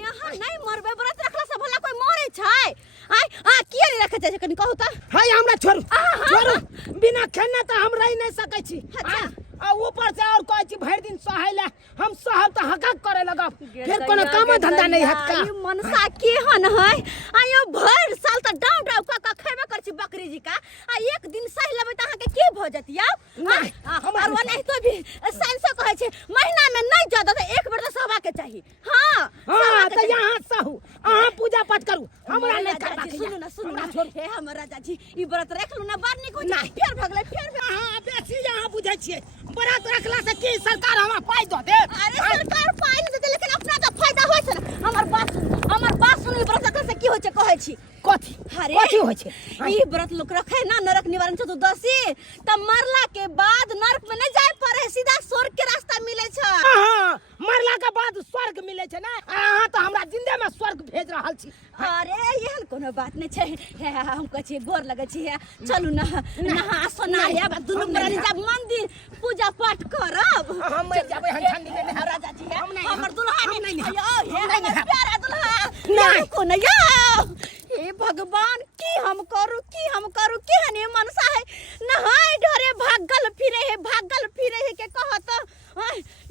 यहाँ नहीं मरबे व्रत रखला से भला कोई मरे छै आय आ किया नहीं रखे छै कनी कहू त हाय हमरा छोड़ू बिना खेने त हम रह नहीं सकै छी आ ऊपर से और कहै छी भर दिन सहैला हम सहब त हकक करे लगब फिर कोनो काम धंधा नहीं हत का मनसा केहन है आयो भर साल त डाउ डाउ का खैबे कर छी बकरी जी का आ एक दिन सह लेबै त अहाँ के की भ जतिया और वो नहीं तो भी साइंस कहै छै महीना में नहीं ज्यादा त एक बेर त सहबा के चाहिए हां त यहां सहू अहाँ पूजा पाठ करू हमरा नहीं करबा के सुनु ना हे हमर राजा जी ई व्रत रख लू ना बार नहीं कोई फेर भगले फेर हां बेसी यहां बुझै छियै व्रत रखला से की सरकार हमरा पाई द दे अरे सरकार पाई नहीं दे लेकिन अपना त फायदा होय छै ना हमर बात सुनु ई व्रत रखला से की होय छै कहै छी कथी होय छै ई व्रत लोक रखे ना नरक निवारण चतुर्दशी त मरला के बाद नरक में नहीं जाय पड़े सीधा स्वर्ग के रास्ता मिले छै हां मरला के बाद स्वर्ग मिले छै ना अहाँ त हमरा जिंदे में स्वर्ग भेज रहल छी अरे एहन कोनो बात नहीं छै हे हम कहै छी गोर लगै छी चलू ना नहा सोना या दुनू प्राणी जब मंदिर पूजा पाठ करब हम जाबै हन ठंडी में राजा जी हमर दुल्हा नहीं हे प्यारा दुल्हा नहीं को नहीं हे भगवान की हम करू केहन मनसा है नहाय ढरे भागल फिरे है के कहत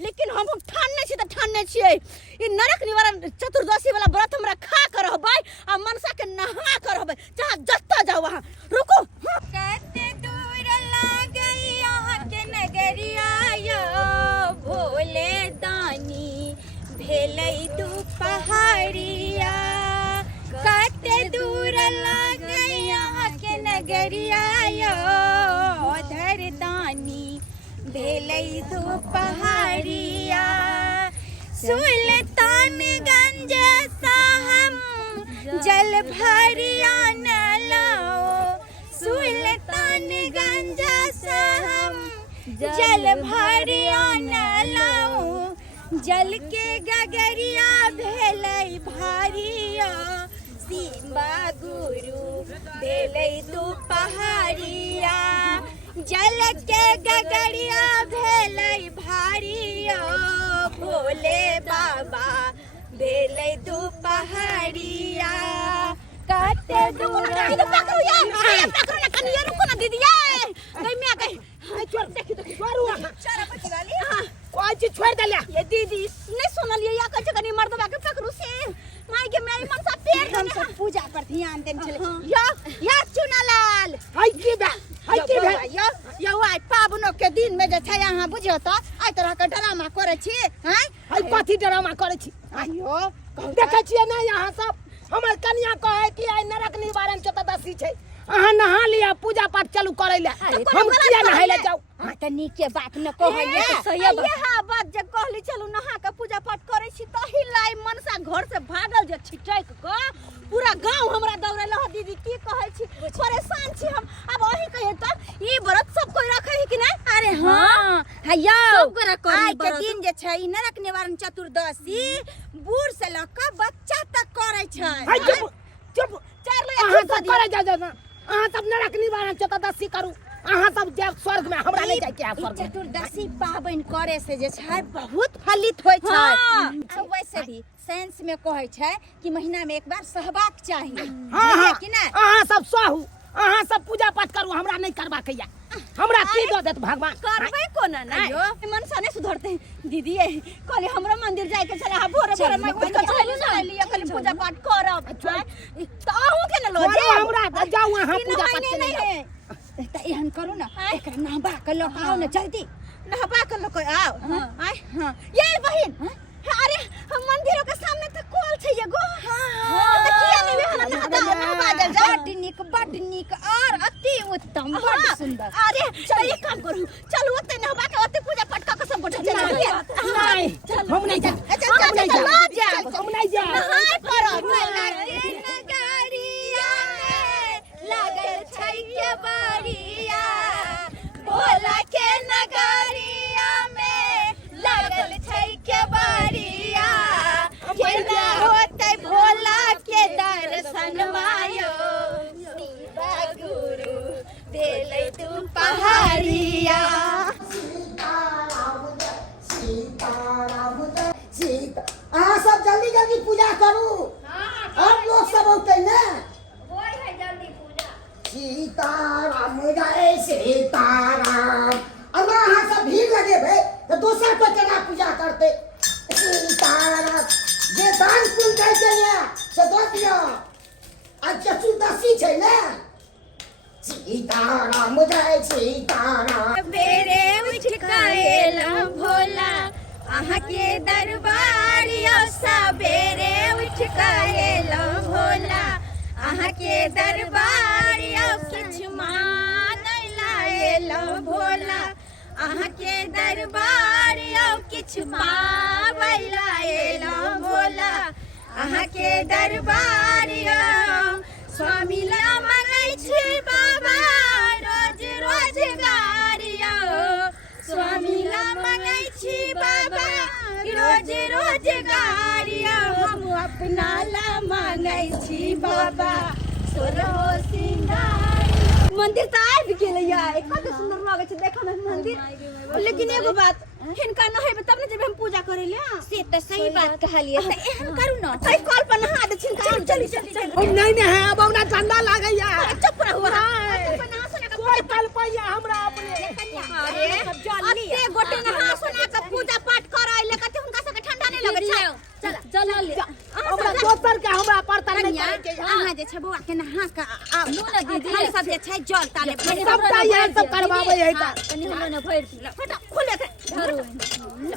लेकिन हम ठानने छी त ठानने छियै ई नरक निवारण चतुर्दशी वाला व्रत हमरा खा कर रहबै आ मनसा के नहा कर रहबै चाहे जत्ता जाओ वहां रुको कते दूर लागई यहाँ के नगरिया यो भोले दानी भेलै दू पहाड़िया कते दूर लागई यहाँ के नगरिया यो धर दानी भेलै दू पहाड़िया सुल्तानगंज सा हम जल भरिया न लाओ सुल्तानगंज से हम जल भरिया न लाओ जल के गगरिया भेलै भारिया सीमा गुरु भेलै दू पहाड़िया जल के गगरिया भेलै भारिया भोले बाबा भेलै दू पहाड़िया कते दूर पकड़ू ना कनिया रुको ना दीदी गई मैं गई छोड़ देखी तो छोड़ू चल बची वाली कोई चीज छोड़ दे ये दीदी नहीं सुनलिए या कछ कनी मर्दबा के पकड़ू से माई के मेरी मनसा पेड़ हम सब पूजा पर ध्यान देन छले या चुनालाल हाय की बा यो आइ पाबनो के दिन में जे छै अहाँ बुझियो त आइ तरह के ड्रामा करे छी हैं हाय कथी ड्रामा करे छी आइयो देखे छियै ना यहाँ सब हमर कन्या कहे कि आइ नरक निवारण चतुर्दशी छै अहाँ नहा लिया पूजा पाठ चालू करे ले हम किया नहाय ले जाऊ हां त नीक के बात न कहैया सही बात जे कहली चलू नहा के पूजा पाठ करे छी तही लाई मनसा घर से भागल जे छिटक के पूरा गांव हमरा दौड़ेला हो दीदी की कहै छी परेशान छी हम अब वही कहिए त ई व्रत सब कोई रखे है कि नहीं अरे हां हैया सब गोरा करी आइ के दिन जे छै ई नरक निवारण चतुर्दशी बूढ़ से लक बच्चा तक करे छै हाय चुप चार ले अहाँ सब करे जा ना अहाँ सब नरक निवारण चतुर्दशी करू अहाँ सब जाब स्वर्ग में हमरा नहीं जाय के स्वर्ग में चतुर्दशी पाबन करे से जे छै बहुत फलित होय छै वैसे भी साइंस में कहै छै कि महीना में एक बार सहबाक चाहिए हां कि ना अहाँ सब सहू अहाँ सब पूजा पाठ करू हमरा नहीं करबा के या हमरा की द देत भगवान करबै कोना ना मनसा नहीं सुधरते दीदी कहले हमरा मंदिर जाय के छले भोरे में उठ के चलू ना लिया खाली पूजा पाठ करब त आहू के न लो जे हमरा जाऊ अहाँ पूजा पाठ के नहीं त एहन करू ना एकरा नहबा के लोक आओ ना जल्दी नहबा के लोक आओ आय हां ये बहिन अरे हम मंदिरों के सामने त कॉल छै एगो हां त किया नहीं हमरा नहबा जा बड नीक और अति उत्तम बड सुंदर अरे चल एक काम करू चलू ओते नहबा के ओते पूजा पाठ क के सब गोटे चल नहीं हम नहीं जा हम नहीं जा नहाय करब नगरिया लागल छै के बारिया भोला के नगरिया में लागल छै के बारिया केना होतै भोला के दर्शन मायो शिवा गुरु भेलै तू पहाड़िया अहाँ सब जल्दी जल्दी पूजा करू और लोग सब होते ना होय है जल्दी पूजा। सीताराम जय सीताराम। अब यहाँ सब भीड़ लगे भाई तो दूसरा को केना पूजा करते। सीताराम जे दान पुण्य करके ना से दो दियो। आज चतुर्दशी छै ना। सीताराम जय सीताराम। बेरे उठ काएला भोला आहा के दरबारिया सबेरे उठ काएला भोला आहा के दरबारिया किछ मांगै लाएला भोला आहा के दरबारिया किछ पाबै लाएला भोला आहा के दरबारिया स्वामी ला मंगै छी बाबा रोज रोजगारिया स्वामी ला मंगै छी बाबा रोज रोजगारिया हम अपना ला मंगै छी बाबा सोलहो सिंगार। मंदिर त आबि गेलैया कते सुंदर लागै छै देखै में मंदिर। लेकिन एगो बात हिनका नहेबै तब न जेबै हम पूजा करै ले। से त सही बात कहलिए त एहन करू न तै कल पर नहा दे छिन। चल चल हम नहीं है अब हमरा ठंडा लागैया। चुप रहो कोई कल पैया हमरा अपने। अरे अते गोटे नहा सोना के पूजा पाठ करै ले कते हुनका सबके ठंडा नहीं लगै छै। चल चल ले हमरा दोसर के हमरा पड़ता नहीं करे के। अहाँ जे छै बौआ के नहा के आउ न दीदी हम सब जे छै जल ताले सबटा ये सब करवावे है त कनी हम न भइर फटा खोले के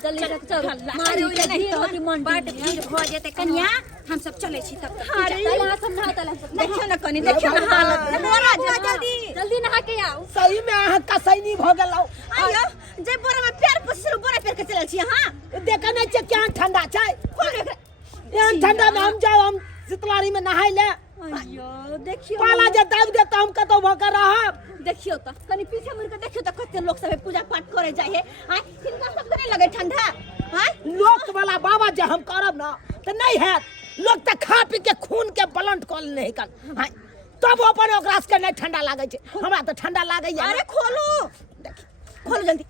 जल्दी चल मारे ओइ नहीं होती मन बड भीड़ भ जेते कन्या हम सब चलै छी तब तक अरे तला सब नहा तला सब देखियो न कनी देखियो न हालत मोरा जा जल्दी जल्दी नहा के आओ। सही में अहाँ कसैनी भ गेलौ। आयो जे बोरा में पैर पसरु बोरा पैर के चलल छी हां देखै नै छै क्या ठंडा छै। खोले के एहन ठंडा में हम जाओ हम शीतलारी में नहाय ले। अयो देखियो पाला जे दाब दे त हम कतो भ के रहब। देखियो त कनी पीछे मुड़ के देखियो त कते लोग सब पूजा पाठ करे जाय है। हां किनका सब नहीं लगे ठंडा। हां लोक वाला बाबा जे हम करब न त नहीं हैत। लोग त खा पी के खून के बलंट कल नहीं कर। हां तब अपन ओकरा से नहीं ठंडा लागे छै। हमरा त ठंडा लागैया। अरे खोलो खोलो जल्दी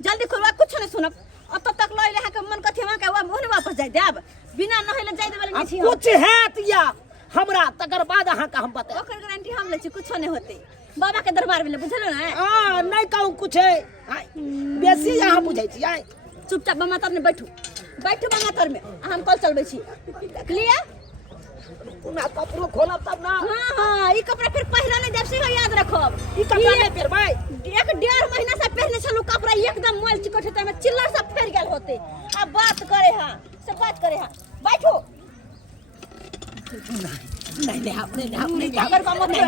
जल्दी खोलो कुछ नहीं सुनब। अब तक लय रहा के मन कथि वहां के मोहन वापस जाय देब बिना नहले जाय देबे नहीं छी। कुछ हैत या हमरा तकर बाद अहाँ का हम बता। ओकर गारंटी हम ले छी कुछ नहीं होते। बाबा के दरबार में बुझलो ना। हां नहीं कहूं कुछ है। बेसी यहाँ बुझै छी। आइ चुपचाप बाबा तर में बैठू बैठू बाबा तर में हम कल चलबे छी। देख लिया उना कपड़ो खोलब तब ना। हां हां ई कपड़ा फिर पहिरा नहीं देब से याद रखब। ई कपड़ा नहीं पेरबै। एक डेढ़ महीना से पहले छलू कपड़ा एकदम मोल चिकट होते में चिल्लर सब फेर गेल होते। अब बात करे हां सब बात करे हां बैठो। नहीं नहीं नहीं अगर बाबा नहीं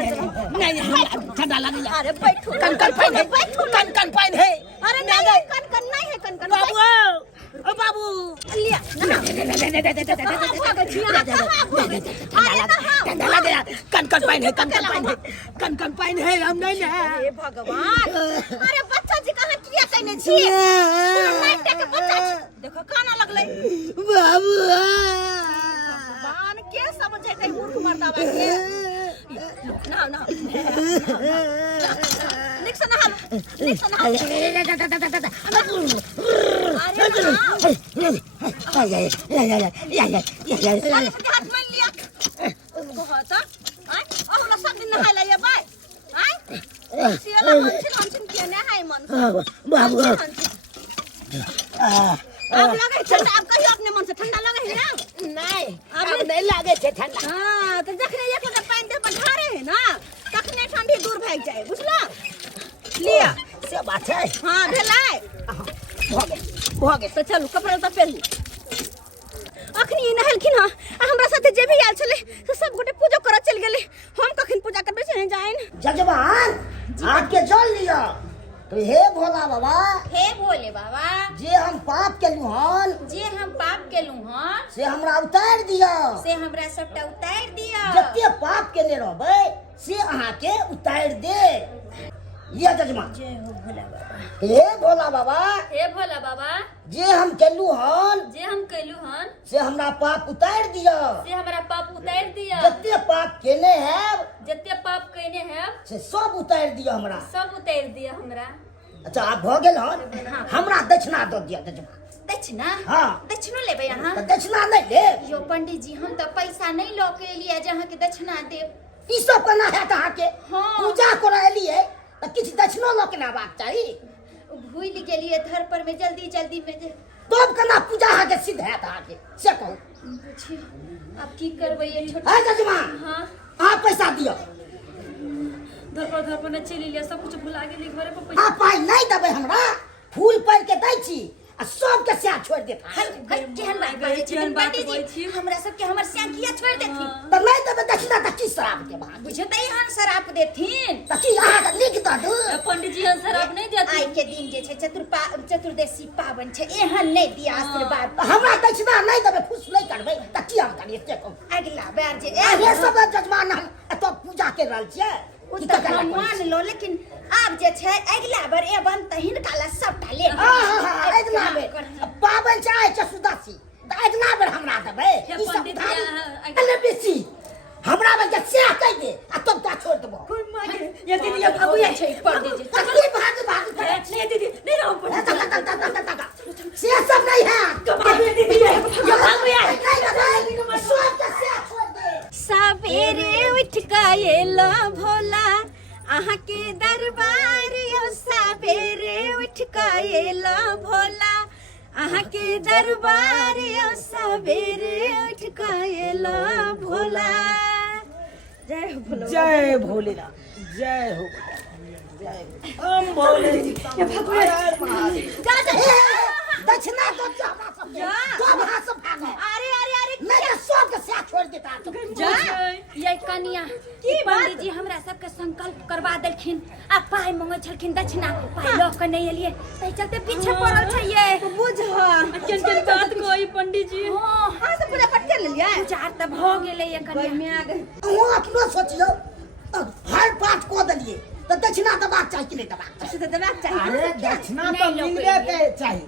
ठंडा लगैया। अरे बैठो कन पाइन है। कन पाइन है। अरे नहीं कन नहीं है कन बाबू ओ बाबू लिया ठंडा लगेगा। कन पाइन है। कन पाइन है हम नहीं ना। हे भगवान अरे बच्चा जी कहां किया कहने छी नाटक के बच्चा छी। देखो काना लगलै बाबू भगवान के समझे कहीं मूर्ख मर्दा के ना ना निक्स ना हाथ में लिया उसको होता आई ओला सब दिन नहाय ले भाई आई सियाला मन के ने हाय मन बाबू अब लगे ठंडा अब कहियो अपने मन से ठंडा लगे है ना नहीं अब नहीं लागे छे ठंडा। हां तो जखने एक लोटा पानी दे पर ढारे है ना तखने ठंडी दूर भाग जाए बुझला। लिया से बात है। हां भेलै भगे तो चलू कपड़ा तो पहन अखनी नहलखिन हां हमरा साथे जे भी आयल छले तो सब गोटे पूजा करऽ चल गेले। हम कखन पूजा करबे से जाइन जजमान आके जल लिया। तो हे भोला बाबा हे भोले बाबा जे हम पाप केलू हन जे हम पाप केलू हन से हमरा उतार दिया। से हमरा सबटा उतार दिया। जते पाप केने रहबै से अहाँ के उतार दे। ये जजमान जय हो भोला बाबा। हे भोला बाबा हे भोला बाबा जे हम केलू हन जे हम कैलू हन से हमरा पाप उतार दिया। से हमरा पाप उतार दिया। जते पाप केने हैब जते पाप कइने हैं से सब उतार दिया हमरा। सब उतार दिया हमरा। अच्छा आप भ गेल हन हमरा दक्षिणा दऽ दिया जजमान। दक्षिणा हाँ। दक्षिणो लेबै अहाँ तो दक्षिणा नहीं ले यो पंडित जी हम तो पैसा नहीं लऽ के एलियै जे अहाँ के दक्षिणा देब ई सब करना है तो के हाँ। पूजा करालिए तो किछ दक्षिणो लो के नाबाक चाहिए भूल गेलियै धर पर में जल्दी में जे तब केना पूजा के सिद्ध है के से कहू बुझियो अब की करबै ये छोट है जजमान हाँ आप पैसा दियो धर पर न चली लिया सब कुछ भुला गेली घरे पर पैसा आप पाई नहीं देबे हमरा फूल पर के दै छी आ सब के स्या छोड़ देता केहन बात बाजै छी पंडित जी हमरा सब के हमर स्या किया छोड़ देथिन तो नहीं देबे दक्षिणा त की श्राप के बाद बुझियो त एहन शराप देथिन त की अहाँ के लिख द दू पंडित जी शराब नहीं देती आइ के दिन जे छै चतुर्दशी पावन छै एहन नहीं दिया आशीर्वाद तो हमरा दक्षिणा नहीं देबे खुश नहीं करबे त की हम करिए से कहू अगला बार जे ये सब जजमान हम तो पूजा के रहल छियै उ त हम मान लो लेकिन आब जे छै अगला बार एबन त हिनका ला सबटा ले हां अगला बेर पावन छै आइ चतुर्दशी त अगला बेर हमरा देबे हे ई सब पंडित जी, धारी अले बेसी हमरा में के स्या कह दे आ तब ता छोड़ देबो ये दीदी ये भागू ये छै पंडित जी तकली भाग ये दीदी नहीं रहो पंडित से सब नहीं है ये दीदी ये भागू ये सब के स्या छोड़ दे सवेरे उठ गएला भोला अहाँ के दरबार यो सवेरे उठ गएला भोला अहाँ के दरबार यो सवेरे उठ गएला भोला जय हो भोला जय भोलेनाथ जय हो हम भोले दक्षिणा तो हमरा सब तो हमरा सब भागो अरे नहीं तो सब के स्या छोड़ देता तो ये कनिया की पंडित जी हमरा सबके संकल्प करवा देलखिन आ पाई मांगे छलखिन दक्षिणा पाई लऽ के नहीं एलिए तै चलते पीछे पड़ल छै ये बुझ केन बात कोई पंडित जी हां हां से पूरा पट कर लेलिए चार त भ गेलै ये कनिया वो अपनो सोचियो हर बात को दलिए तो दक्षिणा दबाक चाहिए कि नहीं दबाक चाहिए से दबाक चाहिए अरे दक्षिणा तो मिलबे के चाहिए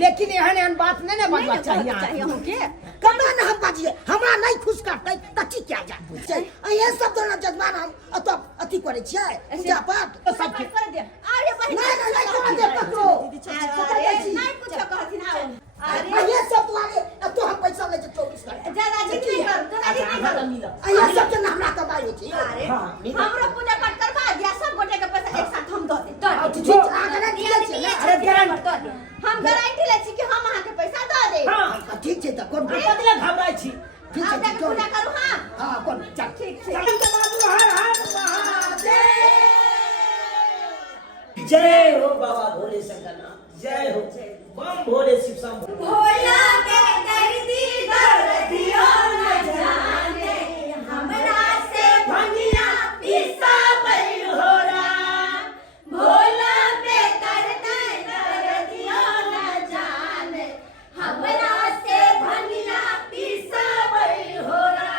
लेकिन एहन बात नहीं ना बनवा चाहिए हम के कना न हम बाजिए हमरा नहीं खुश करते त की क्या जात बुझे ये सब तो न जजमान हम तो अति करे छियै पूजा पाठ तो सब कर दे अरे बहिन नहीं कर दे पकड़ो अरे नहीं कुछ कहथिन आओ अरे ये सब तुम्हारे तो हम पैसा ले 24 कर ज्यादा जी नहीं कर ज्यादा जी नहीं कर ये सब के हमरा कमाई छी अरे हमरो पूजा पाठ करवा दिया सब गोटे के पैसा एक साथ हम दे ठीक आगे दिया छी अरे गारंटी हम गारंटी ले छी कि हम अहाँ के पैसा दे दे हां ठीक छै त कोन बदला घबराई छी ठीक आप छै जाके पूजा करू हां हां कोन चल ठीक छै चल तो बाबू हर हर महादेव जय हो बाबा भोले शंकरनाथ जय हो बम भोले शिव शंभु भोला के दर्दी दर्दियो न जाने हमरा से भंगिया पिसा बैल होरा भोला के दर्दियो न जाने हमरा से भंगिया पिसा बैल होरा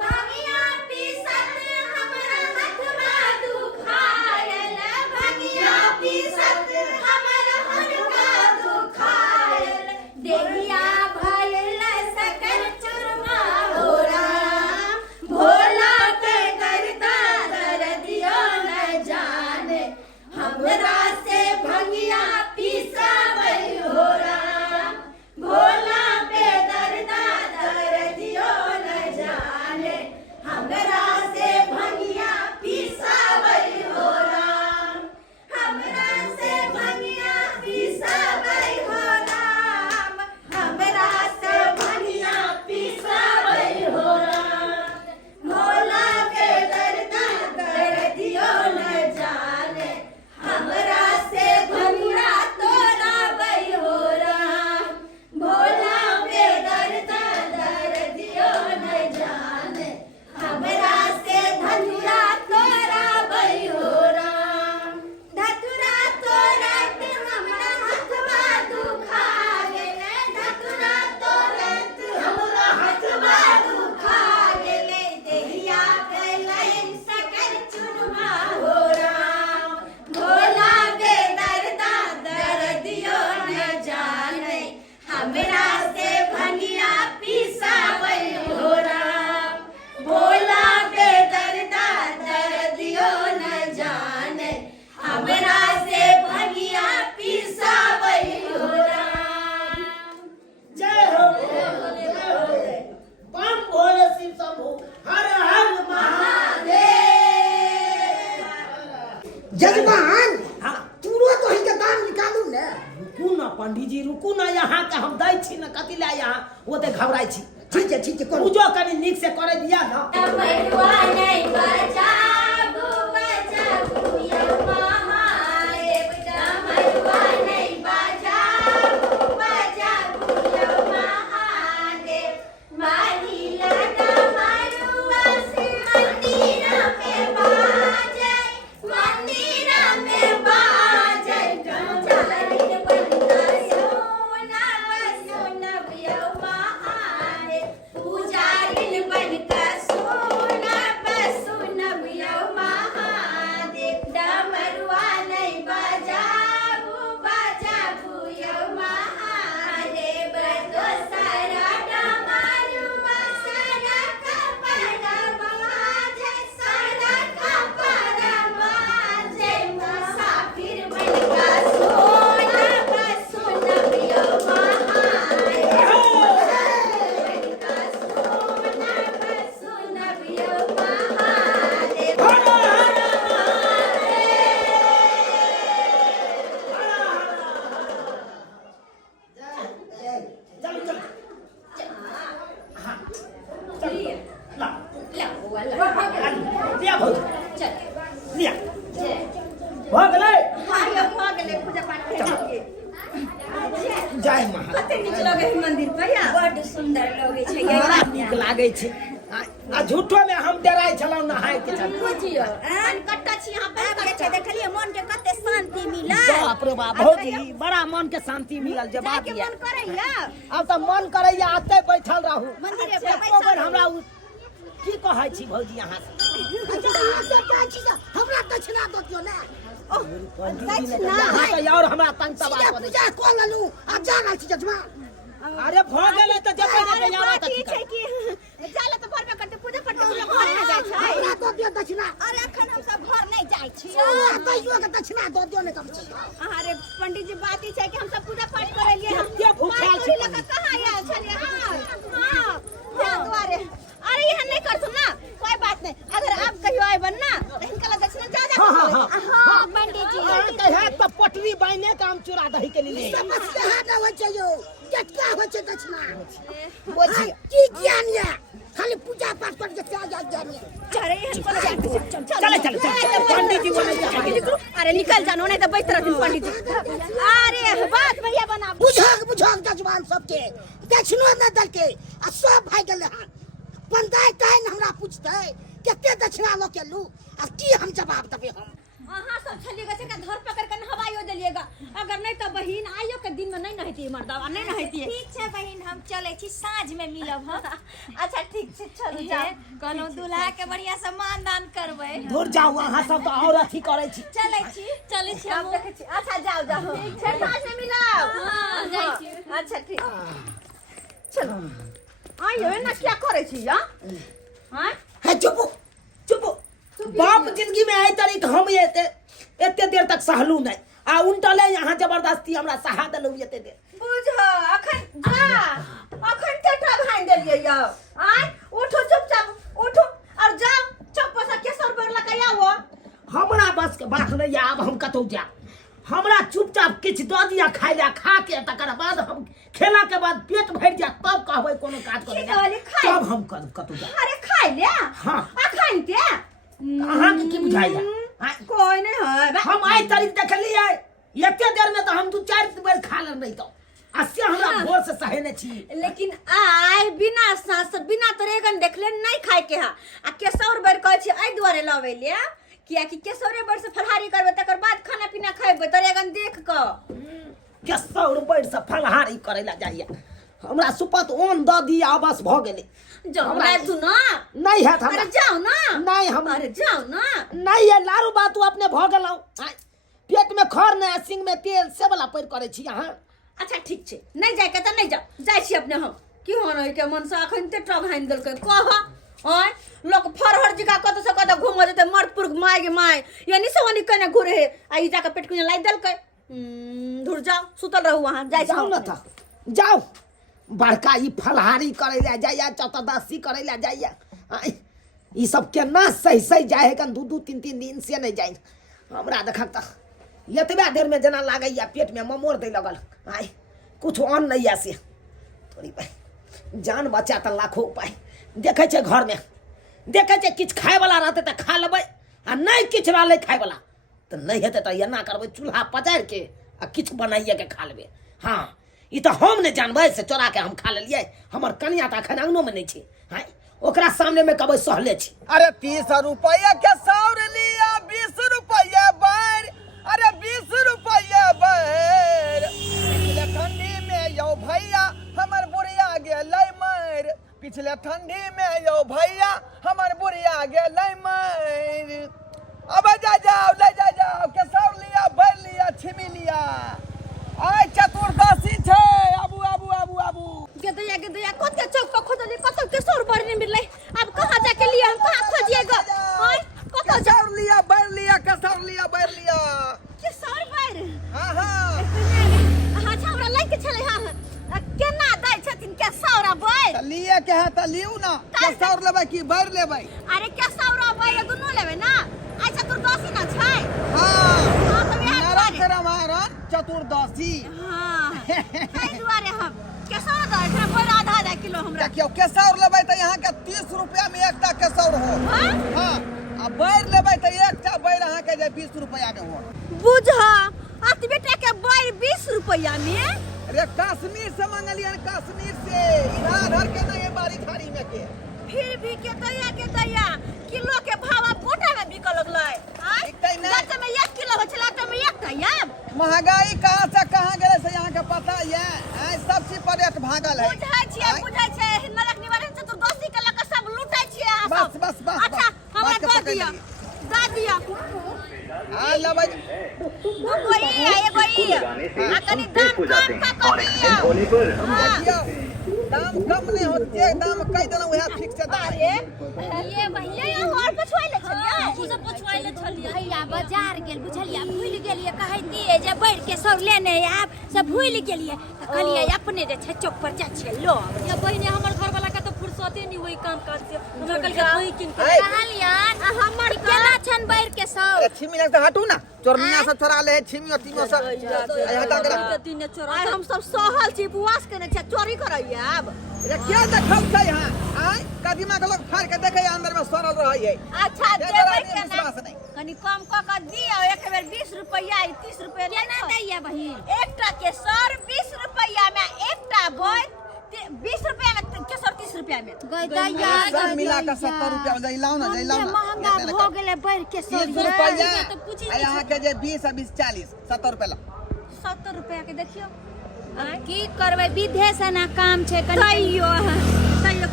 भंगिया पिसत हमरा हथवा दुखायल भंगिया पिसत हमरा हथवा दुखायल देहिया भयल सक पंडित जी रुकू ना यहाँ के हम दै छी ना कथी ला यहाँ वो ते घबराई छी ठीक है करो पूजो कनी नीक से करे दिया ना डमरुआ नहीं बजाबू बजाबू या महादेव डमरुआ नहीं बजाबू बजाबू या महादेव माहिला डमरुआ से मंदिर में बाजे पुजारी बनता सोना सोना या महादेव पुजारी बनता सोना सोना या महादेव डमरुआ नहीं बजाबू बजाबू या महादेव दोसरा डमरुआ सड़क पर बाजे सड़क पर बाजे मुसाफिर बनता सोना सोना या महादेव बनता सोना सोना या महादेव चलो चलो ला ला वाला लिया भौजी चल लिया जय हो गेलै हाँ ये हो गेलै पूजा पाठ के जय महा कते नीक लगे है मंदिर पर या बड़ सुंदर लगे छै बड़ा नीक लागे छै आ झूठो में हम डराई छलौ नहाय के चल बुझियो अन कट्टा छी यहाँ पे कट्टा देखलिए मन के कते शांति मिला बाप रे बाप भौजी बड़ा मन के शांति मिलल जे बात के ये मन करैया अब तो मन करैया आते बैठल रहू मंदिरे पे एको बैठल बेर हमरा की कहै छी भौजी यहाँ से हमरा दक्षिणा दो दियो ना दक्षिणा यहाँ तो और हमरा तंग तबा सीधा कर पूजा कऽ लेलू आ जा रहल छी जजमान अरे भ गेलै त जेबै ने यहाँ त ठीक है कि जाला तो घर में करते पूजा पाठ के लोग घरे ना जाय छै हमरा दो दियो दक्षिणा अरे अखन हम सब घर नहीं जाय छी कहियो के दक्षिणा दो दियो ने कम छी अरे पंडित जी बात ई छै कि हम सब पूजा पाठ करे लिए के भूखाल छी लगा कहां आयल छलिए हां हां क्या द्वारे अरे यह नहीं कर सुन ना कोई बात नहीं अगर आप कहियो आइबन ना तो इनका दक्षिणा ज्यादा हां पंडित जी कहे त पटरी बाइने काम चुरा दही के लिए समस्या ना हो छै यो केटका हो छै दक्षिणा बोझी की ज्ञान ये खाली पूजा पाठ कर के चल जा ज्ञान ये चले चल पंडित जी बोले अरे निकल जानो नहीं तो बैठ रहथिन पंडित जी अरे बात भैया बना बुझक जजमान सबके दक्षिणो न दल के आ सब भाई गेले हन पंचायत टाइम हमरा पूछते केते दक्षिणा लो के लू आ की हम जवाब देबे हम अहाँ सब छलिएगा से धर पकड़ कर हवाइयो देलिएगा अगर नहीं तो बहिन आइयो के दिन में नहीं नहती मर्दावा नहीं नहती ठीक छै बहिन हम चलै छी साँझ में मिलब हम अच्छा ठीक छै चलू जे कोनो दूल्हा के बढ़िया से मान दान करबै दूर जाओ वहां सब तो और अथी करे छी चलै छी अब देखे छी अच्छा जाओ ठीक छै साँझ में मिलाओ हां जाइ छी अच्छा ठीक चलो आइयो ना क्या करे छी या हां है चुप बाप जिंदगी में आई तारीख हम एते देर तक सहलू नहीं आ उनटले यहाँ जबरदस्ती हमरा सहा देलू एते देर बुझ अखन टेटा भाई देलिए या आय उठो चुपचाप उठो और जाओ चप्पल से केसर पर लगाया वो हमरा बस के बात नहीं आब हम कतौ जा हमरा चुपचाप किछ द दिया खाइ ला खा के तकर बाद हम खेला के बाद पेट भर जा तब कहबै कोनो काज करे तब हम कतौ जा अरे खाइ ले हां अखन ते अहाँ के की बुझाइया कोई नहीं है हम आई तारीख देखलिए एते देर में तो हम 2-4 बेर खा ले नहीं तो अस्से हमरा भोर से सहे छी लेकिन आय बिना सांस बिना तरेगन देखले नहीं खाए के हा आ केसौर बेर कहै छी आई दुआरे लावे ले किया कि केसौरे बेर से फलहारी करबे तकर बाद खाना पीना खाइबे तरेगन देख क केसौर बेर से फलहारी करे ला जाइया हमरा सुपत ओन द दिया बस भ गेले जाओ ना तू ना नहीं है हमरा अरे जाओ ना नहीं हम अरे जाओ ना नहीं है लारू बात तू अपने भ गेलौ पेट में खर ने सिंह में तेल से वाला पैर करे छी यहां अच्छा ठीक छे नहीं जाय के त नहीं जाओ जाय छी अपने हम की होन के मन से अखन ते ट्रक हाइन देल के कह ओय लोग फरहर जिका कत से कत घूम जते मर्दपुर माय गे माय यानी से वनी कने घुरे है आ ई जाके पेट कुने लाई देल के धुर जाओ सुतल रहू वहां जाय जाओ ना था जाओ बड़का ई फलहारी करे ला जाइया चतुर्दशी करे ला जाइया ई सब केना सही जाए कन 2-3 दिन से नहीं जाए हमरा देखक त एतबा देर में जना लागैया पेट में ममोर दे लगल आई कुछ अन्न नहीं आसे थोड़ी भाई जान बचा तो लाखों उपाय देखे छे घर में देखे छे किछ खाए वाला रहते तो खा लेबै आ नहीं किछ रहले खाए वाला तो नहीं हेते तो एना करबै चूल्हा पजारि के आ किछ बनाइए के खा लेबै। हाँ ई तो हम नहीं जानबै से चोरा के हम खा लेलिए हमर कनिया तो अखन अंगनो में नहीं छै। हाँ ओकरा सामने में कहबै सहले छी। अरे 30 रुपया के सौर लिया 20 रुपया बैर अरे 20 रुपया बैर पिछले ठंडी में यो भैया हमर बुढ़िया गेलै मर पिछले ठंडी में यो भैया हमर बुढ़िया गेलै मर अब जा जाओ ले जा जाओ के सौर लिया बैर लिया छिमी लिया आय चतुर्दशी छै आबू आबू आबू आबू के दैया कत के चौक पर खोजली कत के सौर बर नहीं मिलले अब कहां जाके लिए हम कहां खोजिएगा। हां कत सौर लिया बैर लिया के सौर लिया बैर लिया के सौर बर हां हां हां छौरा लइके छले हां केना दै छथिन के सौरा बर लिए के है त लियू ना के सौर लेबै की बैर लेबै। अरे के सौरा बर दुनु लेबै ना आई चतुर्दशी ना छै। हां हां तो यहां नरक रमारन चतुर्दशी हां ताहि दुआरे हम के सौरा दै छै बर आधा किलो हमरा देखियो के सौर लेबै त यहाँ के 30 रुपया में एकटा के सौर हो। हां हां आ बैर लेबै त एकटा बैर अहाँ के जे 20 रुपया में हो। बुझा अत बेटा के बर 20 रुपया में अरे कश्मीर से मंगलियन कश्मीर से इधर के नहीं बारी थारी में के फिर भी के दैया किलो के भाव गोटा में बिकल लगलै। हां बिकतै नै। जत में 1 किलो हो छला त में 1 दैया महंगाई कहां से कहां गेले से यहाँ के पता ये आय सब चीज पर रेट भागल है। बुझै छै नरक निवारण चतुर्दशी के लक सब लूटै छियै अहाँ बस सब। बस बस अच्छा हमरा दऽ दिया आ लेबै एगो ई आ कनी दाम कम का करिया देखियो दाम कम नहीं होते दाम कह देना वह फिक्स है दाम। अरे ये पहले और पछुआइले छलियै तू सब पछुआइले छलियै भैया बाजार गेल बुझलियै भूल गेलियै कहै दिए जे बैठ के सब लेने आब सब भूल गेलियै त कहलियै अपने जे छै चौक पर जा छियै लो या बहिनी हमर घर वाला के तो फुर्सते नहीं वही काम काज से हमरा कल के वही किन के कहलियन हमर केना छन बैठ के सब अरे छिमी लग से हटू ना चोरनिया सब छोड़ा ले छिमी और तीनों सब हटा के रख। दिन चोरा आइ हम सब सहल छी उपवास केने छै चोरी करैया आब ये क्या देखौ छै यहाँ आय कदीमा के लोग फाड़ के देखे अंदर में सड़ल रहै है। अच्छा ये देबै बड़ा केना विश्वास नहीं। कनी कम क के दियौ एक बेर 20 रुपया 30 रुपया केना दैया बहिन एकटा के सर 20 रुपया में एकटा बोल 20 रुपया में के सर 30 रुपया में दैया सब मिला के 70 रुपया में लाओ ना महंगा हो गेले बैठ के 30 सब रुपया यहाँ के जे 20 आ 20 40 70 रुपया ला 70 रुपया के देखियो की करबै विधे से ना काम छै तैयो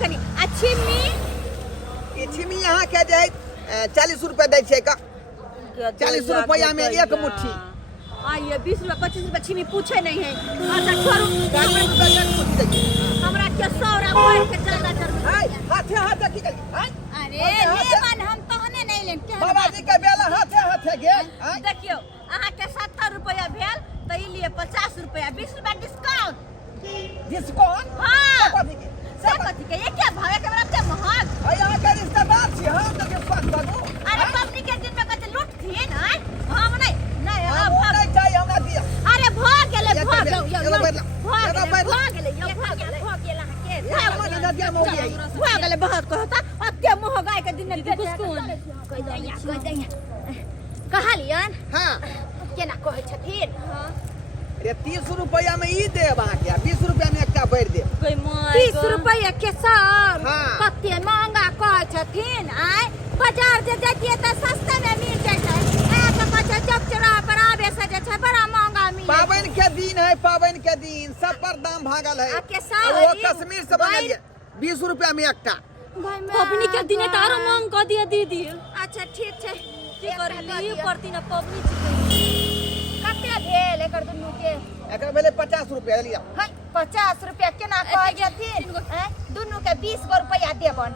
कनी अच्छी मी ये छिमी यहाँ के जे 40 रुपया दै छै का 40 रुपया में एक मुट्ठी आइए 20 रुपया 25 रुपया छिमी पूछे नहीं है अच्छा छोड़ू 40 रुपया एक मुट्ठी दै छै। हमरा के सौरा बोल के ज्यादा चढ़ हाय हाथे हाथे की करी हाय अरे लेमन हम तहने नहीं लेन के बाबा जी के बेला हाथे हाथे गेल हाय देखियो अहाँ के 70 रुपया भेल त ई लिए 50 रुपया 20 रुपया डिस्काउंट डिस्काउंट हां कथी के से कथी के ये क्या भाव है के बराबर महंग हाय यहाँ के रिश्तेदार छी हम तो के पास करू अरे पबनी के दिन में कते लूट थी ना हम नहीं नहीं हम नहीं चाहिए हमरा दिया अरे भाग गेले भाग एगो बैठ ला भाग गेले भाग गेले मन नदिया में हो गई भाग गेले बहुत कहता अब के महंगाई के दिन में कह दैया कहलियन हां केना कहै छथिन अरे 30 रुपया में ई देब अहाँ के 20 रुपया में एकटा बैठ देब कोई माय 30 रुपया के सब हाँ। कते महंगा कहै छथिन आय बाजार जे जतिए त सस्ता में मिल जाइ छै आ त कहै चौक चौराहा पर आबे से जे छै बड़ा महंगा मिले पाबन के दिन है पाबन के दिन सब पर दाम भागल है आ के साल वो कश्मीर से मंगलिए 20 रुपया में एकटा पबनी के दिन तारो मांग क दिया दीदी अच्छा ठीक छै की करली पड़ती ना पबनी छी कते भेल एकर दुनू के एकर भेले 50 रुपया लिया हाय 50 रुपया केना कहै छथिन दुनू के 20 गो रुपया देबन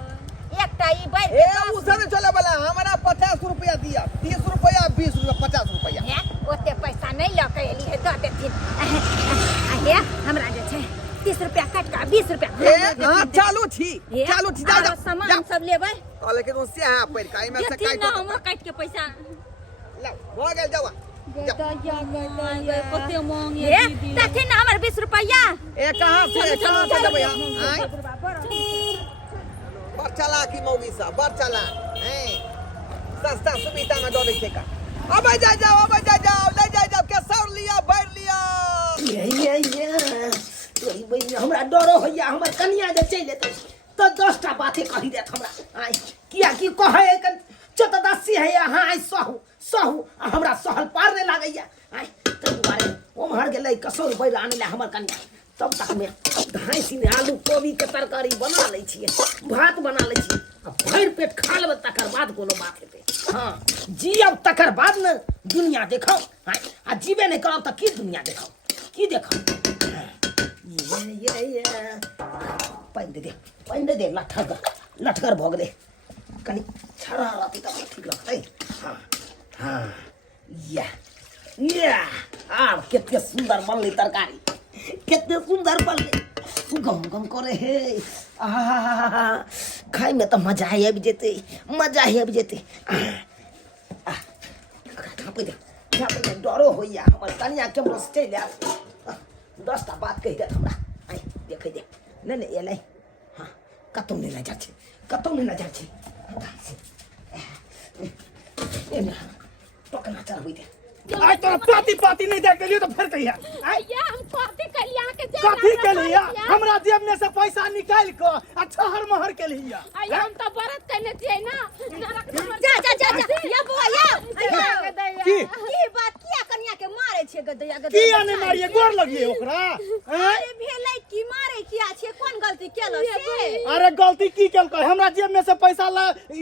एकटा ई बैठ ए उ सब चले वाला हमरा 50 रुपया दिया 30 रुपया 20 रुपया 50 रुपया है ओते पैसा नहीं ल के एली है द देथिन हे हमरा जे छै 30 रुपया काट के 20 रुपया ए हां चालू छी जा जा सामान सब लेबै लेकिन उससे है पर काई में से देथिन काई ना हमरा काट के पैसा ला हो गेल जावा कते मांगे ये दीदी तथे ना हमर 20 रुपया ए कहां से देबै हम आय बर चला की मौगी सा बर चला हैं सस्ता सुविधा में दो देखे का अब जा जाओ ले जाओ के सौर लिया भर लिया तोरी बहिनी हमरा डरो होइया हमर कनिया जे चलि एतै तो 10टा बातें कहि देत हमरा आय किया की कहे चतदसी है यहाँ आय सहू हमरा सहल पार नहीं लागैया आय तै दुआरे ओम्हर गेलै कसौर बैर आनै ले हमर कनिया तब तक में धाइसी ने आलू कोबी के तरकारी बना लै छियै भात बना लै छियै आ भरि पेट खा लेबै तकर बाद कोनो बात हेतै हाँ जियब तकर बाद न दुनिया देखौ आ जीबे नहीं करब तऽ की दुनिया देखौ की देखौ ये पानि दे लठगर भऽ गेलै कनि छड़ा रहतै तऽ ठीक लगतै हाँ हाँ या आब कते सुन्दर बनलै तरकारी कते सुन्दर बनलै गम करे हे खाइ में तो मजा आबि जेतै झाँपै डरो होइया हमर कनिया केम्हरो से चलि आयब 10टा बात कहि देत हमरा आइ देखै दे नहि एलै हाँ कतहु नहि लऽ जाइ छै टोकना चढ़बै दे आज तोरा पाती नहीं देख लियो तो फिर कहिया या हम पाती कलिया के कथी के लिए हमरा जेब में से पैसा निकाल के अच्छा हर महर के लिए हम तो व्रत करने छिए ना जा या बुआ या की बात किया कन्या के मारे छे गदैया किया नहीं मारिए गोर लगिए ओकरा अरे भेलै की मारे किया छे कोन गलती केलो से अरे गलती की केलकै हमरा जेब में से पैसा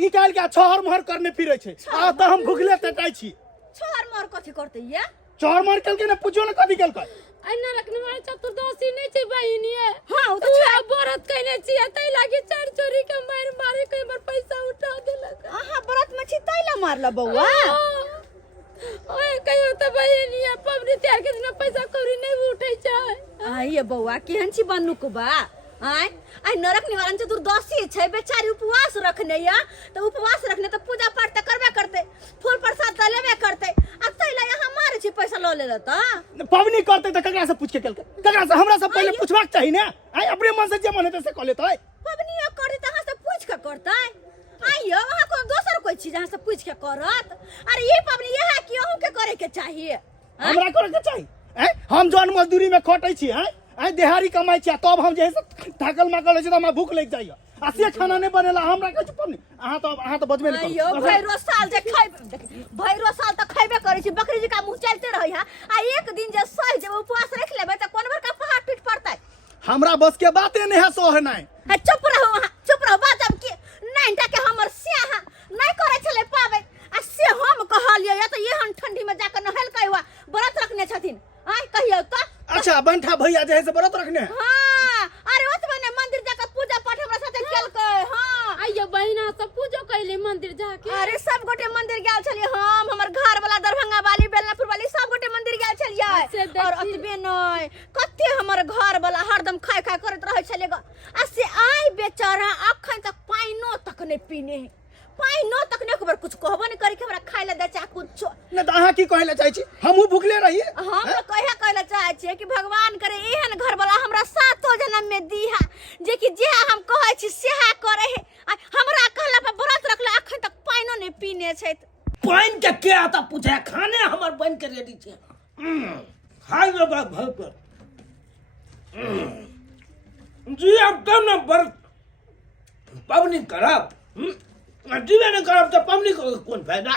निकाल के छहर महर करने फिरे छे आ त हम भुखले टटाई छी छोर मोर कथी करते ये चोर मार केलकै ने पूछो ने कथी केलकै अन्ना रखने वाला चतुर्दशी नहीं छै बहिनी हां ओ तू व्रत कइने छी तै लागी चार चोरी के मारे कई बार पैसा उठा देलक अहाँ व्रत में छी तैला मारला बौआ ओए कहियो त बहिनी पबनी त्यार के दिन पैसा कौड़ी नहीं उठै छै आइए बौआ केहन छी बन्नुक बा आइ नरक निवारण चतुर्दशी छै बेचारी उपवास रखने या तो उपवास रखने तो पूजा पाठ त करबे करते फूल प्रसाद त लेबे करते आ तैला यहाँ मारे छी पैसा ल लेला त पवनी करते त ककरा से पूछ के केलकै ककरा से हमरा से पहले पूछबाक चाही ने आइ अपने मन से जे मन हेतै से क लेतै पवनी करते त अहाँ से पूछ के करतै आइयो वहां को दोसर कोई चीज अहाँ से पूछ के करत अरे ये पवनी यह है कि अहू के करे के चाहिए हमरा करे के चाही हम जन मजदूरी में खटै छी आई देहारी कमाई छी तब हम जे थाकल माकल होइ छै त हमरा भूख लागि जाइए आ से खाना नहीं बनेला हमरा के चुप नहीं अहाँ तो बजबे नहीं अयो भैरो साल जे भैरो साल त खैबे करै छी बकरी जी का मुंह चलते रहै है आ एक दिन जे सह जे उपवास रख लेबै त कोन भर का पहाड़ टूट पड़तै हमरा बस के बाते नहीं है सोह नहीं चुप रहो बात अब की नहीं के हमर से नहीं करे छले पावे आ से हम कहलिए या त एहन ठंडी में जाकर नहल कइवा व्रत रखने छथिन आइ कहियो त अच्छा बंठा भैया जे है से व्रत रखने हां अरे ओतबे ने मंदिर जाकर पूजा पाठ हमरा साथे केलकै हां आइयो बहिना सब पूजो कैले मंदिर जाके अरे सब गोटे मंदिर गेल छलिए हम हमर घर वाला दरभंगा वाली बेलनापुर वाली सब गोटे मंदिर गेल छलिए और ओतबे नहीं कते हमर घर वाला हरदम खाय करत रहै छले आ से आई बेचारा अखन तक पाइनो तक नहीं पीने पाइनो तक नहीं खबर कुछ कहबो नहीं करी के हमरा खाय ले दे चा कुछ न त अहाँ की कहले चाहै छी हमहु भुखले रही हम तो कहले चाहै छी कि भगवान करे एहन घर वाला हमरा 7 जन्म में दीहा जे कि जे हम कहै छी सेहा करे है हमरा कहला पर व्रत रखले अखन तक पाइनो नहीं पीने छै पानि के आता पूछे खाने हमर बन के रेडी छै हाय बाबा भगवान जी अब तब न व्रत पवनी करब जीवे नहीं करब तो पवनी को कौन फायदा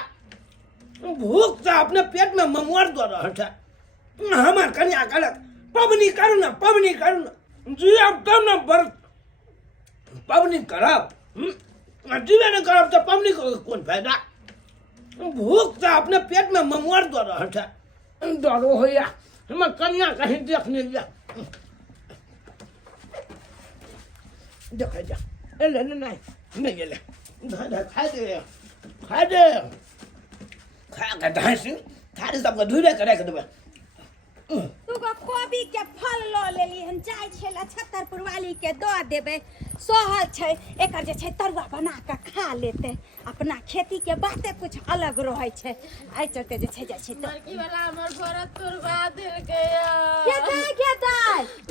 भूख से अपने पेट में ममुआर दो रहा था हमार कन्या कहलक पवनी करू न जी अब तब न व्रत पवनी करब जीवे नहीं करब तो पवनी को कौन फायदा भूख से अपने पेट में ममुआर दो रहा था डरो होया हमार कन्या कहीं देखने लिया देखा जा नहीं ये ले खा दे खा के धांसी थारे सबके धुरे करे के देबे तू का कोबी के फल ल लेली हम जाय छै छतरपुर वाली के द देबे सोहल छै एकर जे छै तरुआ बना के खा लेते अपना खेती के बाते कुछ अलग रहे छै आइ चलते जे छै जाय छै लड़की वाला हमर बड़ा तुरबा देल गया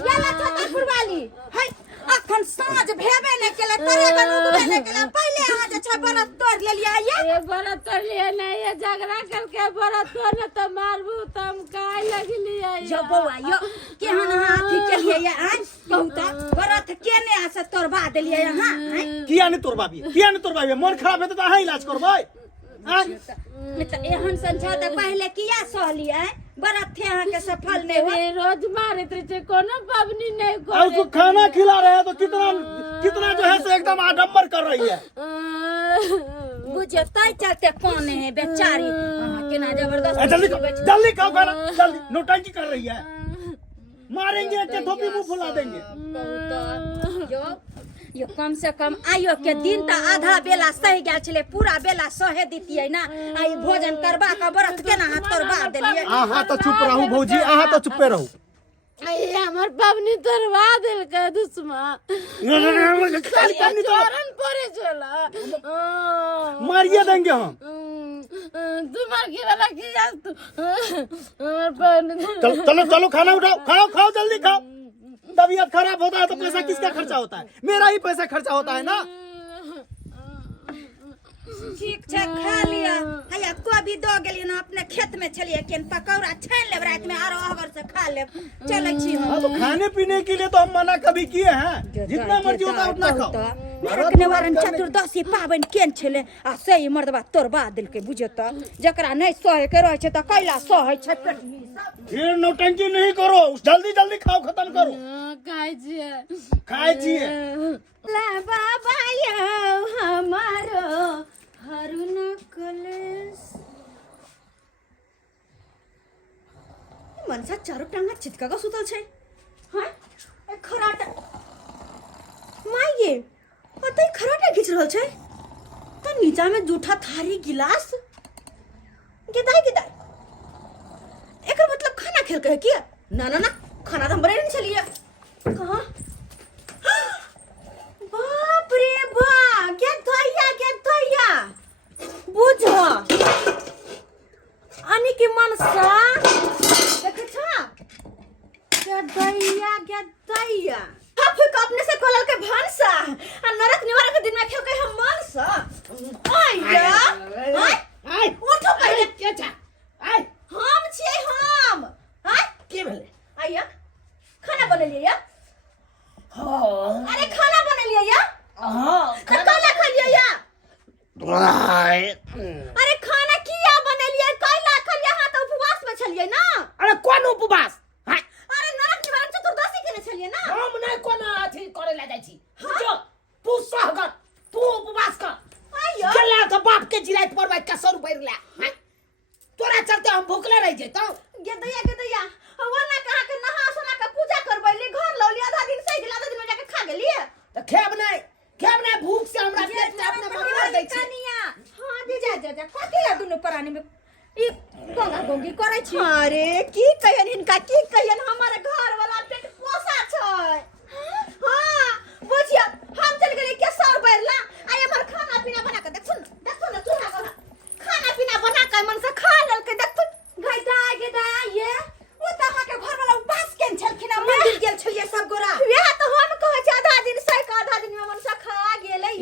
याला छतरपुर वाली है अखन साँझ भेबे ने केले तरे गनुगबे ने केले पहले अहाँ जे छै बड़ा तोड़ लेलियै ये बड़ा तोड़ लिया नहीं ये झगड़ा करके बड़ा तोड़ न तो मारबू तम काय लगली है जो बौआ यो केहन हाथी केलियै या आज कहू त बरत केने आसे तोड़बा देलियै अहाँ किया नहीं तोड़बाबी मन खराब हेतै त अहाँ इलाज करबै त एहन संझा त पहले किया सहलियै बरत थे अहाँ के सफल नहीं हो ये रोज मारत रहे कोनो पावनी नहीं और को उसको खाना खिला रहे हैं तो कितना जो है से एकदम आडंबर कर रही है बुझे तै चलते कोने है बेचारी अहाँ केना जबरदस्त जल्दी खाओ खाना जल्दी नौटंकी कर रही है मारेंगे के धोपी मुंह फुला देंगे यो कम से कम आयो के दिन त आधा बेला सही गेल छले पूरा बेला सहे दितियै ना आई भोजन करबा के व्रत केना हाथ तोड़बा देलियै आहा तो चुप रहू भौजी आहा तो चुपे रहू ये हमर पावनी तोड़वा देल के दुश्मन चोरन परे चला मारिए देंगे हम तुम्हार की वाला की जान तू हमर पावनी चलो खाना उठाओ खाओ जल्दी खाओ तबीयत खराब होता है तो पैसा किसका खर्चा होता है मेरा ही पैसा खर्चा होता है ना ठीक छै खा लिया हैया कोबी दो गेलियै ना अपने खेत में छलियै केन पकौड़ा छान लेब रात में आरो अगर से खा लेब चलै छी हम तो खाने पीने के लिए तो हम मना कभी किए हैं जितना मर्जी होता है उतना खाओ नरक निवारण चतुर्दशी पाबनि केन छले आ सही मर्दबा तोड़बा देलकै बुझे त जकरा नहीं सहे के रहे छै त कैला सहे छै पेट फिर नौटंकी नहीं करो जल्दी खाओ खत्म करो खाए छिए ला बाबा यो हमारो हरुन कलेस मनसा चारो टांगा चितका का सुतल छै हां ए खराटा माये ओतै खराटा खींच रहल छै त नीचा में जूठा थारी गिलास गेदाई एकर मतलब खाना खेल के किया ना खाना तो हम बने नहीं चलिए कहां बाप रे बा क्या थैया बुझो आनी के मनसा देखे छा क्या दैया फक अपने से कोलल के भानसा आ नरक निवारण के दिन में खेल के हम मनसा आया आय उठो पहले के छा आय हम छियै हम हां के भेले आया खाना बनेलिए या हां अरे खाना बनेलिए या हां काला खलिए या अरे खाना किया बनेलिए काला खलिए हां तो उपवास में छलिए ना अरे कौन उपवास हाय अरे नरक निवारण चतुर्दशी के छलिए ना हम नहीं कोनो अथी करे ला जाई छी जो तू सहगर तू उपवास कर आयो चला तो बाप के जिराइत पर भाई कसर बैर ला हाय तोरा चलते हम भूखले रह जेतो गेदैया वरना कहा के नहा सोना के पूजा करबैली घर लौली आधा दिन सही गेल आधा दिन में जाके खा गेलिए तो खेब नहीं भूख से हमरा पेट में अपने बना दै छी कनिया हां दे जा कथि ला दुनु प्राणी में ई गंगा गंगी करै छी अरे की कहन हिनका की कहन हमर घर वाला पेट पोसा छै हां बुझिया हम चल गेली केसर बैरला आय हमर खाना पीना बना के देखथुन ना तू खाना पीना बना के मन से खा लेल के देखथुन गैदा ये ओ त के घर वाला उपास केन छलखिन मंदिर गेल छलिए सब गोरा यह तो हम कहै छ आधा दिन सही का आधा दिन में मन से खा गेलै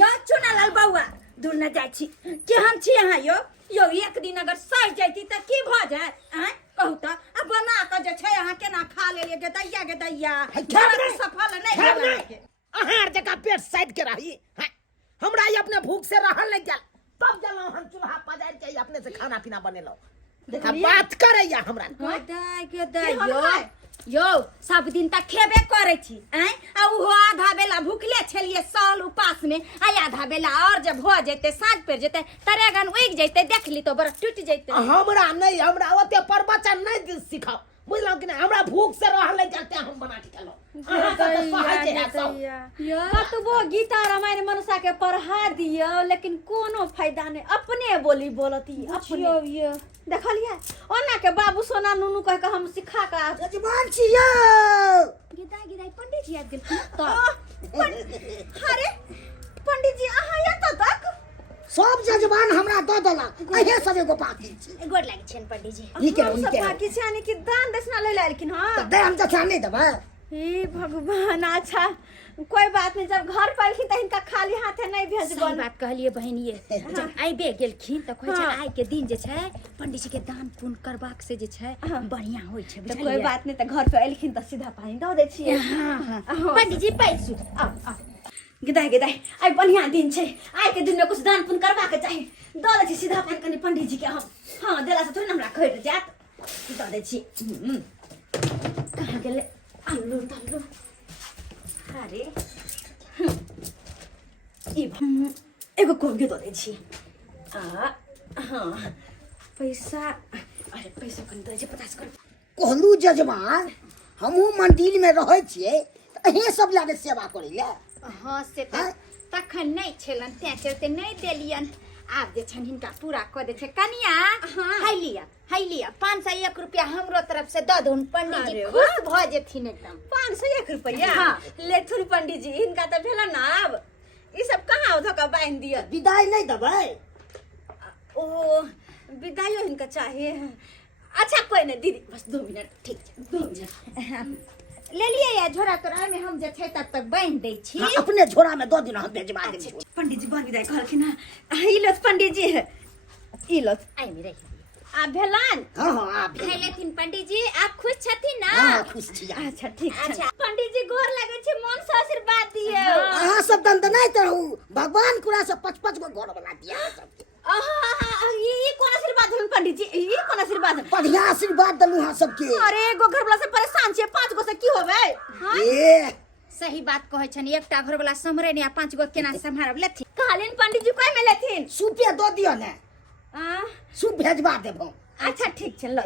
यो चुनालाल बौआ दूर न जाइ छी केहन छी अहाँ यो एक दिन अगर सही जैती त की भ जाय कहू त अब बना के जे छै अहाँ केना खा लेलिए गेदैया सफल नहीं भेल के अहार जका पेट साइड के रही हमरा ये अपने भूख से रहल नहीं गेल तब जलो हम चूल्हा पजारि के अपने से खाना पीना बनेलो देखा बात करैया हमरा गेदै यो सब दिन तक खेबे करे छी आ उहो आधा बेला भूखले छलिए साल उपास में आ आधा बेला और जब हो जते साँझ पर जते तरेगन उग जते देख ली तो बड़ टूट जते हमरा नहीं हमरा ओते प्रवचन नहीं सिखाओ बुझलौ कि नहीं हमरा भूख से रहल नहीं चलते हम बना के खेलो अहाँ सब तो सहज है सब कतबो गीता रामायण मनुष्य के पढ़ा दियो लेकिन कोनो फायदा नहीं अपने बोली बोलती अपने देखलिए ओना के बाबू सोना नुनू कह के हम सिखा का जजमान छियो गिदाई पंडित जी आ गेल तो अरे पंडित जी अहाँ या तक सब जजमान हमरा दऽ देलक अहे सब एगो बाकी छै गोड़ लागे छन पंडित जी ई केना सब बाकी छै यानी कि दान दक्षिणा ले लेलखिन हां तऽ दे हम दक्षिणा नहीं देबै हे भगवान अच्छा कोई बात नहीं जब घर पर थी त इनका खाली हाथे नहीं भेजबो बात कहलिए बहनिए जब आइबे गेलखिन त कहै छै आइ के दिन जे छै पंडित जी के दान पुण्य करबाक से जे छै बढ़िया होय छै तो कोई बात नहीं त घर पे एलखिन त सीधा पानी दऽ दै छियै पंडित जी पैसू आ गिदाई आई बढ़िया दिन छै आई के दिन में कुछ दान पुण्य करबा के चाही दऽ दै छी सीधा पानी कनी पंडित जी के हम हां देला से थोड़ी हमरा खैर जात दऽ दै छी कहां गेले आलू तालू अरे एगो कोंगे दऽ दै छी हाँ पैसा अरे पैसा कनि दऽ छै 50 कर कहलू जजमान हमहू मंदिर में रहै छियै तऽ अहे सब लागे सेवा करै ले हाँ से तखन नहीं छलन ते चलते नहीं देलियन आब जे छन हिनका पूरा क दे छै कनिया हाय लिया 501 रुपया हमरो तरफ से दऽ दून पंडित जी खुश भ जेथिन एकदम 501 रुपया लेथुन पंडित जी इनका तो भेला ना अब ई सब कहाँ धोका बांध दिया विदाई नहीं देबै ओ विदाइयो इनका चाहिए अच्छा कोई नहीं दीदी बस 2 मिनट ठीक है 2 मिनट ले लिए या झोरा तोरा में हम जे छै तब तक बांध दै छी अपने झोरा में दऽ दिना हम भेजबा देबै पंडित जी बन विदाई कहलखिन ई लो पंडित जी ई लो आई में रही आ भेलन हां आप खाइ लेथिन पंडित जी आप खुश छथिन ना हां खुश छी अच्छा ठीक छै अच्छा। पंडित जी गोर लगे छै मन से आशीर्वाद दियो अहाँ सब दंड नहीं रहू भगवान कुरा से 5-5 गो घर बना दिया सबके ई कोन आशीर्वाद देन पंडित जी ई कोन आशीर्वाद बढ़िया आशीर्वाद दलू हां सबके अरे एगो घर वाला से परेशान छै 5 गो से की होबै ए सही बात कहै छन एकटा घर वाला समरे ने 5 गो केना संभारब लेथिन कहलिन पंडित जी कोई में लेथिन सुपे दऽ दियो ने सुप भेजबा देबो अच्छा ठीक छै लो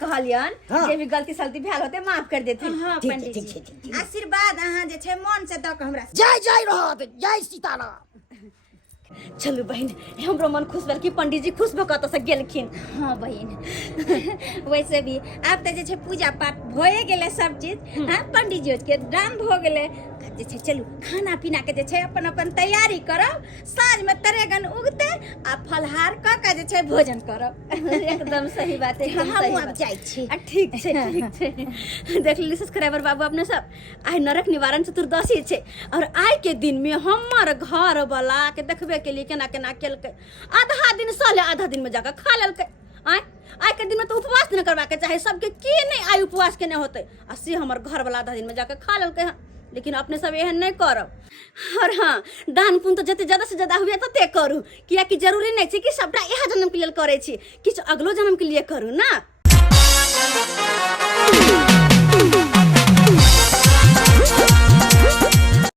कहलियन हाँ। जे भी गलती सलती भेल होते माफ कर देथिन हां ठीक पंडित ठीक जी ठीक आशीर्वाद अहाँ जे छै मन से द के हमरा जय जय रहत जय सीताराम चलू बहन हमरो मन खुश भेल कि पंडित जी खुश भऽ कऽ से गेलखिन हाँ बहन वैसे भी आब तऽ जे छै पूजा पाठ भए गेलै सब चीज हाँ पंडित जी के दान भऽ गेलै आब जे छै चलू खाना पीना के जे छै अपन अपन तैयारी करब साँझ में तरेगन उगते आ फलहार कऽ के जे छै भोजन करब एकदम सही बात है एकदम हम सही आब बात। जाइ छी ठीक छै देख ली सब्सक्राइबर बाबू अपने सब आइ नरक निवारण चतुर्दशी छै और आइ के दिन में हमर घर वाला के देखबे के लिए केना केना केलकै आधा दिन सहले आधा दिन में जाकर खा लेलकै आइ के दिन में तो उपवास न करबा के चाहे सबके की नहीं आइ उपवास के नहीं होते आ से हमर घर वाला आधा दिन में जाकर खा लेलकै हँ लेकिन अपने सब एहन नहीं करब और हाँ दान पुण्य तो जते ज्यादा से ज्यादा हुए तते करू कियाकि जरूरी नहीं छै कि सबटा इएह जन्म के लेल करे छी किछु अगलो जन्म के लिए करू ना